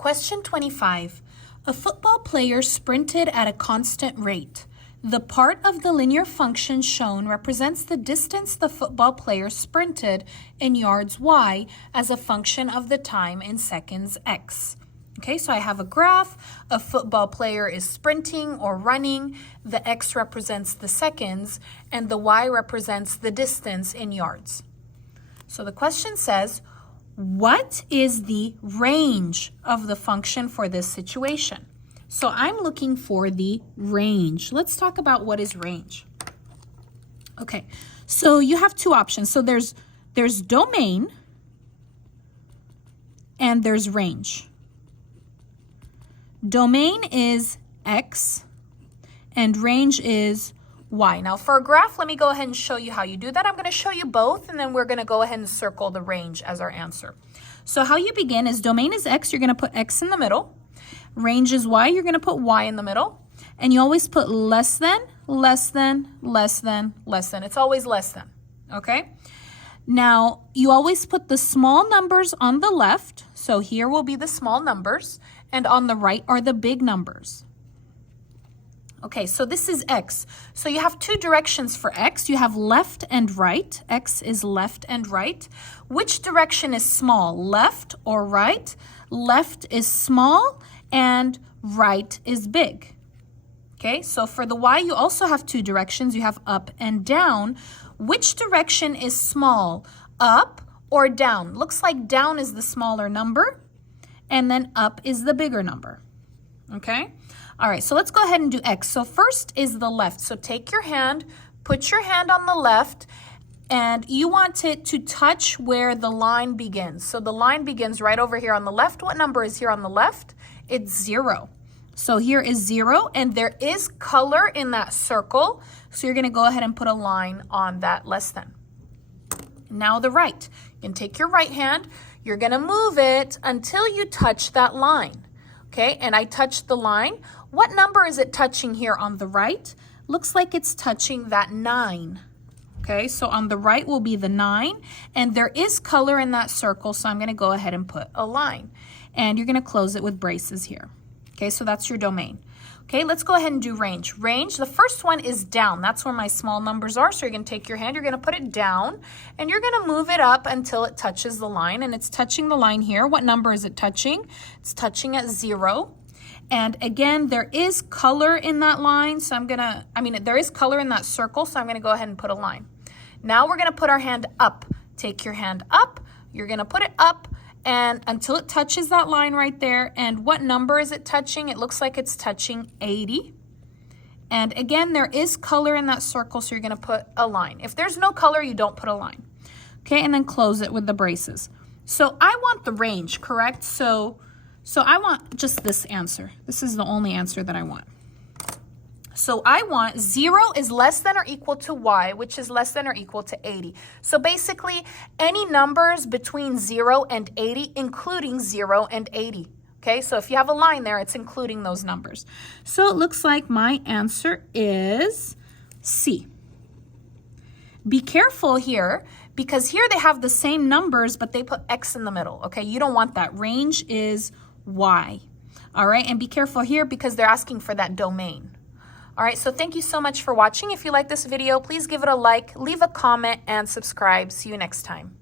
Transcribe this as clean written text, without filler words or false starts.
Question 25. A football player sprinted at a constant rate. The part of the linear function shown represents the distance the football player sprinted in yards y as a function of the time in seconds x. Okay, so I have a graph. A football player is sprinting or running. The x represents the seconds, and the y represents the distance in yards. So the question says, what is the range of the function for this situation? So I'm looking for the range. Let's talk about what is range. Okay, so you have two options. So there's domain and there's range. Domain is x and range is y. Now for a graph, let me go ahead and show you how you do that. I'm going to show you both, and then we're going to go ahead and circle the range as our answer. So how you begin is domain is x, you're going to put x in the middle. Range is y, you're going to put y in the middle. And you always put less than, less than, less than, less than. It's always less than, okay? Now, you always put the small numbers on the left. So here will be the small numbers, and on the right are the big numbers. Okay, so this is x. So you have two directions for x. You have left and right. X is left and right. Which direction is small, left or right? Left is small and right is big. Okay, so for the y, you also have two directions. You have up and down. Which direction is small, up or down? Looks like down is the smaller number, and then up is the bigger number. Okay? All right, so let's go ahead and do x. So first is the left. So take your hand, put your hand on the left, and you want it to touch where the line begins. So the line begins right over here on the left. What number is here on the left? It's 0. So here is 0, and there is color in that circle. So you're going to go ahead and put a line on that less than. Now the right. You can take your right hand. You're going to move it until you touch that line. Okay, and I touched the line. What number is it touching here on the right? Looks like it's touching that 9. Okay, so on the right will be the 9, and there is color in that circle, so I'm going to go ahead and put a line. And you're going to close it with braces here. Okay, so that's your domain. Okay, let's go ahead and do range. Range, the first one is down. That's where my small numbers are. So you're going to take your hand, you're going to put it down, and you're going to move it up until it touches the line. And it's touching the line here. What number is it touching? It's touching at 0. And again, there is color in that line. So there is color in that circle. So I'm going to go ahead and put a line. Now we're going to put our hand up. Take your hand up. You're going to put it up and until it touches that line right there. And what number is it touching? It looks like it's touching 80. And again, there is color in that circle, so you're going to put a line. If there's no color, you don't put a line. Okay, and then close it with the braces. So I want the range, correct? So I want just this answer. This is the only answer that I want. So I want 0 is less than or equal to y, which is less than or equal to 80. So basically, any numbers between 0 and 80, including 0 and 80. Okay, so if you have a line there, it's including those numbers. So it looks like my answer is C. Be careful here, because here they have the same numbers, but they put x in the middle. Okay, you don't want that. Range is y. All right, and be careful here because they're asking for that domain. All right, so thank you so much for watching. If you like this video, please give it a like, leave a comment, and subscribe. See you next time.